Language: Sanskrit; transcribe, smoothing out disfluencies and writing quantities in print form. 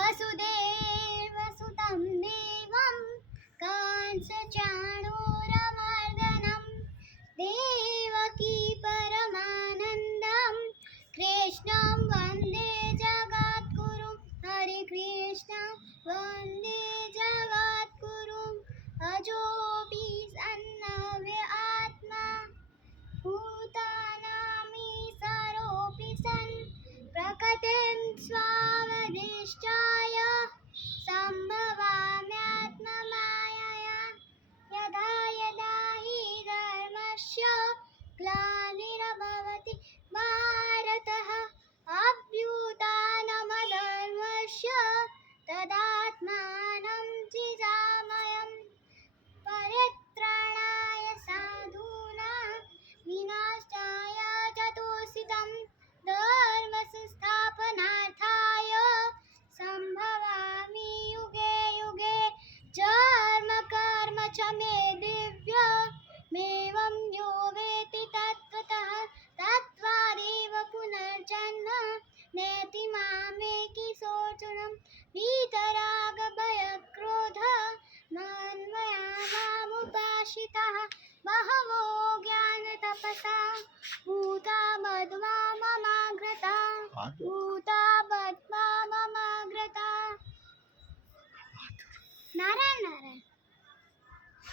वसुदेवसुतं देवं कंसचाणूरमर्दनं देवकी परमानन्दं कृष्णं वन्दे जगद्गुरुं हरे कृष्ण वन्दे जगद्गुरुं अजोऽपि सन्नव्य आत्मा भूतानामीशरोऽपि सन् प्रकृतिं स्वावधिष्ठाय सम्भवाम्यात्ममायया यदा यदा हि धर्मस्य ग्लानिर्भवति भारतः अभ्युत्थानमधर्मस्य तदात्मानं सृजाम्यहम् परित्राणाय साधूनां विनाशाय चतुष्षितं धर्मसंस्थापनार्थाय सम्भवामि युगे युगे धर्म कर्म च मे दिव्यमेवं यो वेत्ति तत्त्वतः तत्त्वादेव पुनर्जन्म नेति मामेति सोऽर्जुनं वीतरागभयक्रोध मन्मया मामुपाश्रिताः बहवो ज्ञानतपसा भूता मद्मा ममाग्रता